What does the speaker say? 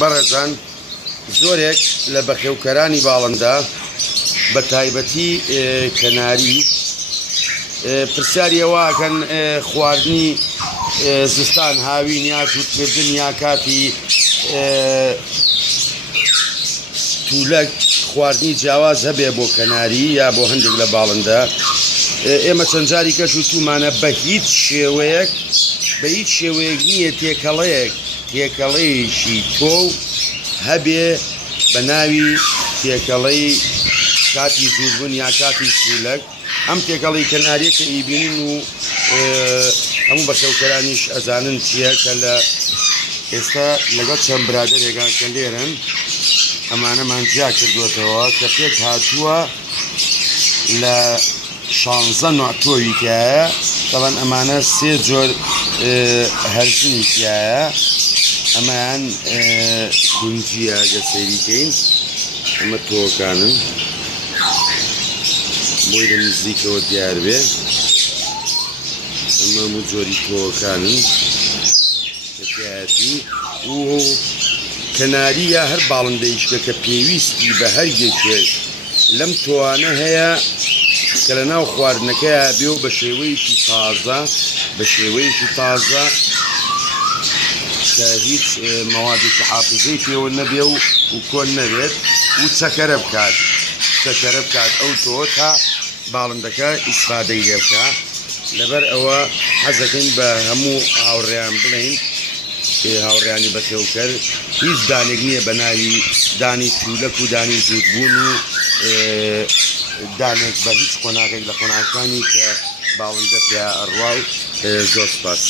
بەڕێزان زۆرێک لە بەخێوکەرانی باڵندە بە تایبەتی کەناری پرسیاریەوەکەن خواردنی زستان هاوین یا تووتکردن یا کاتی توولەک خواردنی جیاواز هەبێ بۆ کەناری یا بۆ هەندێک لە باڵندە. ئێمە چەند جاری کەش و تومانە بە هیچ شێوەیەک نییە تێکەڵەیەشی تۆ هەبێ بە ناوی تێکەڵەی کاتی دووربوون یا کاتی توولەک. ئەم تێکەڵی کەناریە کە ئیبینین و هەموو بەخێوکەرانیش ئەزانن چییە کە لە ئێستا لەگەڵ چەند برادەرێکا کە لێرن ئەمانەمان جیا کردوێتەوە کە پێک هاتووە لە 16 نوع تۆوی تایە. طبعا ئەمانە سێ جۆر هەرزنی تایە. ئەمان کونجیە گە سەیریکەین. ئەمە تۆکانن بۆی لە نزیکەوە دیار بێ. ئەمە هەموو جۆری تۆکانن کەتیایەتی و کەناری یا هەر باڵندەیشکە کە پێویستی بە هەرگێکێک لەم تۆوانە هەیە کە لە ناو خواردنەکەیە بێ و بە شێوەیەکی تازە کە هیچ مەوادێکی حافزەی پێوە نەبێ و کۆن نەبێت و چەکەرە بکات ئەو تۆ تا باڵندەکە ئیسفادەی لێ بکات. لەبەر ئەوە حەزەکەین بە هەموو هاوڕێیان بڵین هاوڕێیانی بەخێوکەر هیچ دانێک نییە بە ناوی دانی توولەک و دانی زوودبوون و دانێک بە هیچ قۆناغێک لە قۆناغەکانی کە باڵندە پێ ئەڕوا و زۆر سپاس.